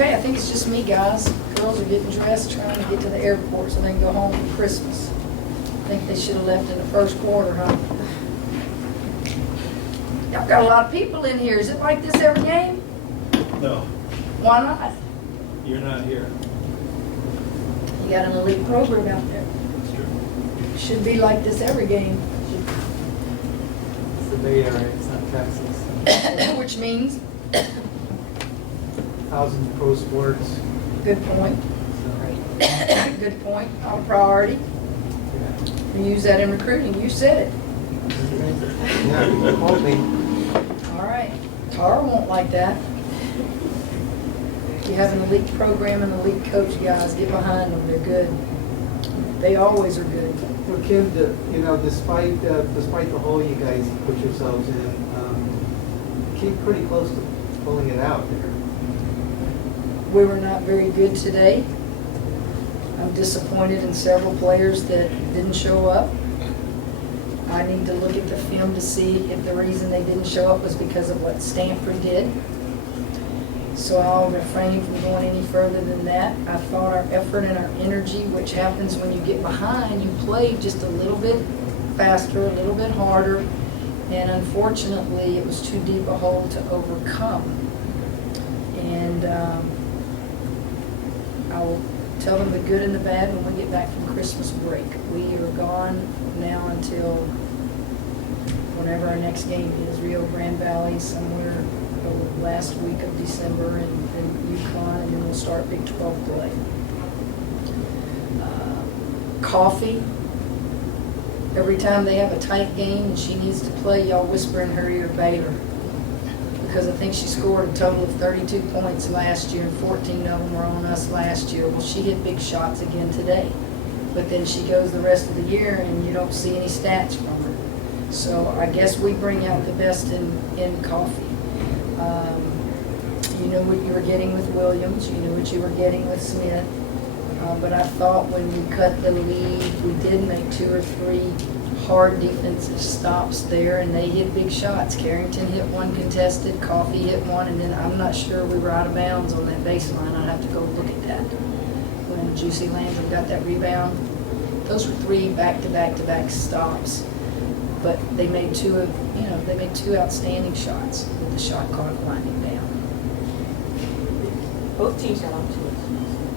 Okay, I think it's just me, guys. Girls are getting dressed, trying to get to the airport so they can go home for Christmas. I think they should have left in the first quarter, huh? Y'all got a lot of people in here. Is it like this every game? No, Why not? you're not here. You got an elite program out there. That's true. Should be like this every game. It's the Bay Area, it's not Texas. Which means, 1,000 pro sports. good point. So, Good point. Not a priority. yeah. We use that in recruiting. You said it. Yeah, you called me. All right. Tara won't like that. You have an elite program and elite coach, guys. Get behind them. They're good. They always are good. Well, Kim, despite the hole you guys put yourselves in, keep pretty close to pulling it out there. We were not very good today. I'm disappointed in several players that didn't show up. I need to look at the film to see if the reason they didn't show up was because of what Stanford did. So I'll refrain from going any further than that. I thought our effort and our energy, which happens when you get behind, you play just a little bit faster, a little bit harder, and unfortunately it was too deep a hole to overcome. And I will tell them the good and the bad when we get back from Christmas break. We are gone now until whenever our next game is, Rio Grande Valley, somewhere the last week of December, and then UConn, and then we'll start Big 12 play. Coffee. Every time they have a tight game and she needs to play, y'all whisper in her ear, Baylor. Because I think she scored a total of 32 points last year, and 14 of them were on us last year. Well, she hit big shots again today. But then she goes the rest of the year and you don't see any stats from her. So I guess we bring out the best in Coffee. You knew what you were getting with Williams, you knew what you were getting with Smith. But I thought when we cut the lead, we did make 2 or 3 hard defensive stops there, and they hit big shots. Carrington hit one contested, Coffee hit one, and then I'm not sure we were out of bounds on that baseline. I'd have to go look at that. When Juicy Landry got that rebound, those were 3 back-to-back-to-back stops. But they made 2 outstanding shots with the shot clock winding down. Both teams got off to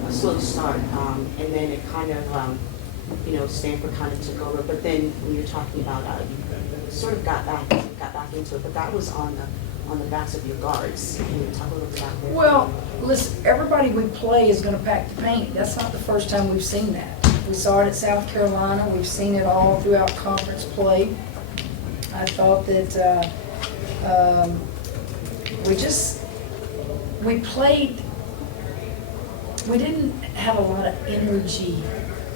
a slow start, and then it kind of, Stanford kind of took over. But then when you're talking about, you sort of got back into it, but that was on the backs of your guards. Can you talk a little bit about that? Well, listen, everybody we play is going to pack the paint. That's not the first time we've seen that. We saw it at South Carolina. We've seen it all throughout conference play. I thought that we didn't have a lot of energy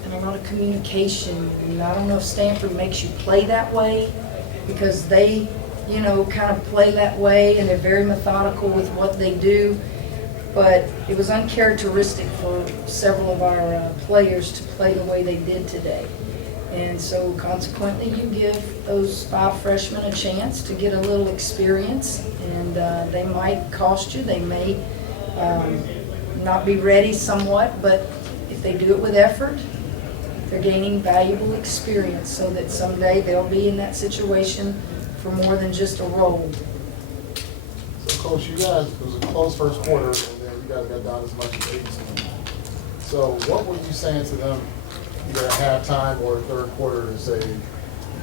and a lot of communication. And I don't know if Stanford makes you play that way, because they, kind of play that way and they're very methodical with what they do. But it was uncharacteristic for several of our players to play the way they did today. And so consequently, you give those 5 freshmen a chance to get a little experience, and they might cost you. They may not be ready somewhat, but if they do it with effort, they're gaining valuable experience so that someday they'll be in that situation for more than just a role. So, Coach, it was a close first quarter, and then you guys got down as much as 18. So what were you saying to them either at halftime or third quarter to say,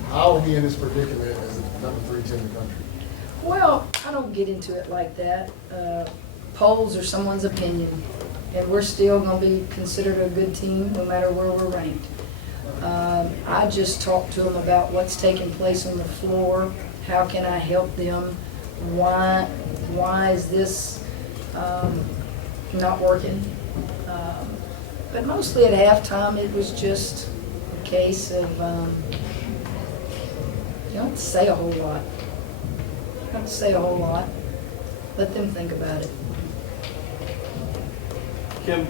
how are we in this predicament as the number 3 team in the country? Well, I don't get into it like that. Polls are someone's opinion, and we're still going to be considered a good team no matter where we're ranked. I just talked to them about what's taking place on the floor. How can I help them? Why is this not working? But mostly at halftime, it was just a case of you don't say a whole lot. You don't say a whole lot. Let them think about it. Kim,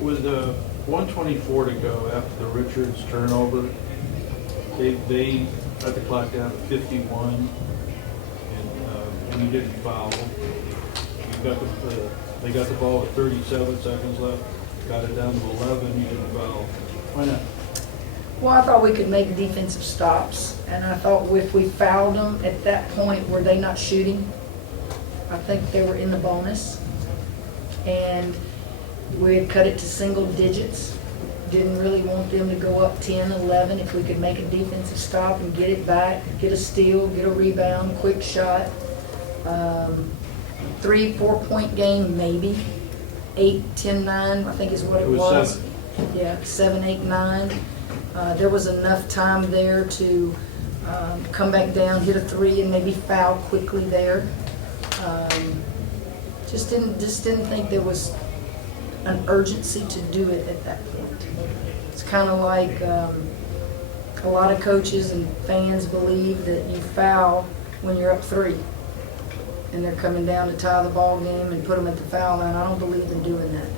with 124 to go after the Richards turnover, they got the clock down to 51, and you didn't foul. You They got the ball with 37 seconds left, got it down to 11, you didn't foul. Why not? Well, I thought we could make defensive stops, and I thought if we fouled them at that point, were they not shooting? I think they were in the bonus. And we had cut it to single digits. Didn't really want them to go up 10, 11. If we could make a defensive stop and get it back, get a steal, get a rebound, quick shot. 3-4 point game, maybe. 8, 10, 9, I think is what it was. 7. Yeah, 7, 8, 9. There was enough time there to come back down, hit a 3, and maybe foul quickly there. Just didn't think there was an urgency to do it at that point. It's kind of like a lot of coaches and fans believe that you foul when you're up 3, and they're coming down to tie the ball game and put them at the foul line. I don't believe in doing that.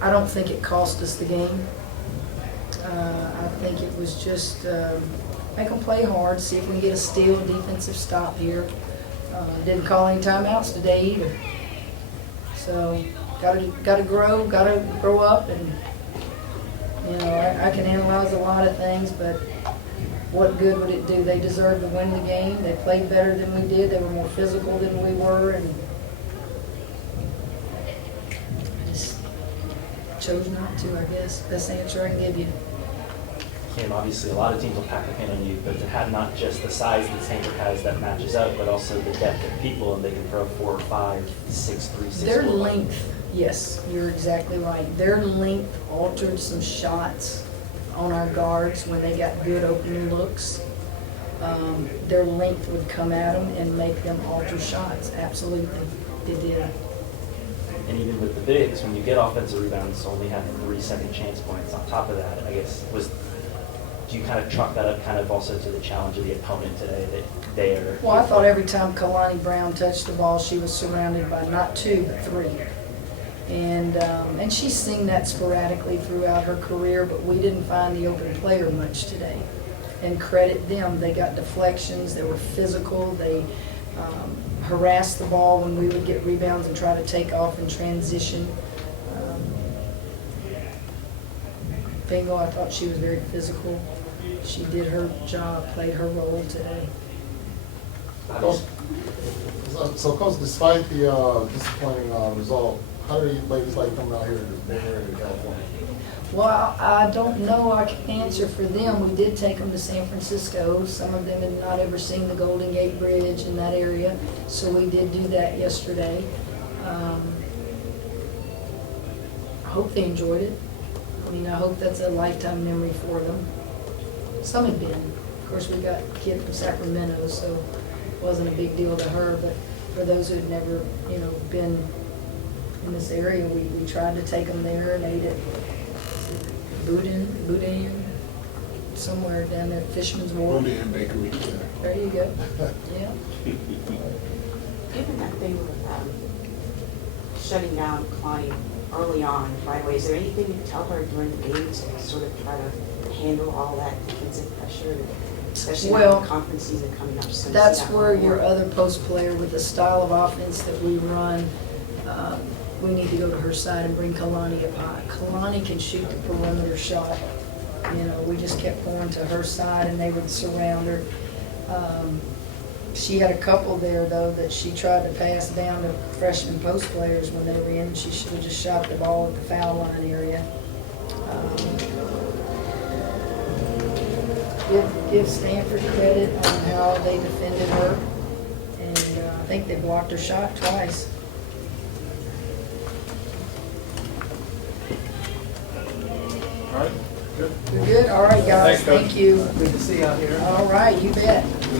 I don't think it cost us the game. I think it was just make them play hard, see if we can get a steal, defensive stop here. Didn't call any timeouts today either. So gotta grow up, and I can analyze a lot of things, but what good would it do? They deserved to win the game. They played better than we did. They were more physical than we were, and I just chose not to, I guess. Best answer I can give you. Kim, obviously a lot of teams will pack a pin on you, but to have not just the size that Stanford has that matches up, but also the depth of people, and they can throw 4 or 5, 6, 3, 6. Their length, yes, you're exactly right. Their length altered some shots on our guards when they got good opening looks. Their length would come at them and make them alter shots. Absolutely, it did. And even with the bigs, when you get offensive rebounds, only have 3 second chance points. On top of that, I guess, do you kind of chalk that up kind of also to the challenge of the opponent today that they are? Well, I thought every time Kalani Brown touched the ball, she was surrounded by not 2, but 3. And she's seen that sporadically throughout her career, but we didn't find the open player much today. And credit them, they got deflections, they were physical, they harassed the ball when we would get rebounds and try to take off and transition. Bingo, I thought she was very physical. She did her job, played her role today. So, Coach, despite the disappointing result, how do you ladies like coming out here to Baylor in California? Well, I don't know. I can't answer for them. We did take them to San Francisco. Some of them had not ever seen the Golden Gate Bridge in that area, so we did do that yesterday. I hope they enjoyed it. I hope that's a lifetime memory for them. Some had been. Of course, we got a kid from Sacramento, so it wasn't a big deal to her, but for those who had never, been in this area, we tried to take them there and ate at Boudin, somewhere down there, Fisherman's Wharf. Boudin Bakery. Yeah. There you go. Yeah. Given that they were shutting down Kalani early on, right away, is there anything you tell her during the game to sort of try to handle all that defensive pressure, especially now the conference season coming up? So That's where your other post player with the style of offense that we run, we need to go to her side and bring Kalani up high. Kalani can shoot the perimeter shot. We just kept going to her side and they would surround her. She had a couple there, though, that she tried to pass down to freshman post players when they were in. She should have just shot the ball at the foul line area. Give Stanford credit on how they defended her. And I think they blocked her shot twice. All right, good. You're good? All right, guys. Thanks, Coach. Thank you. Good to see you out here. All right, you bet.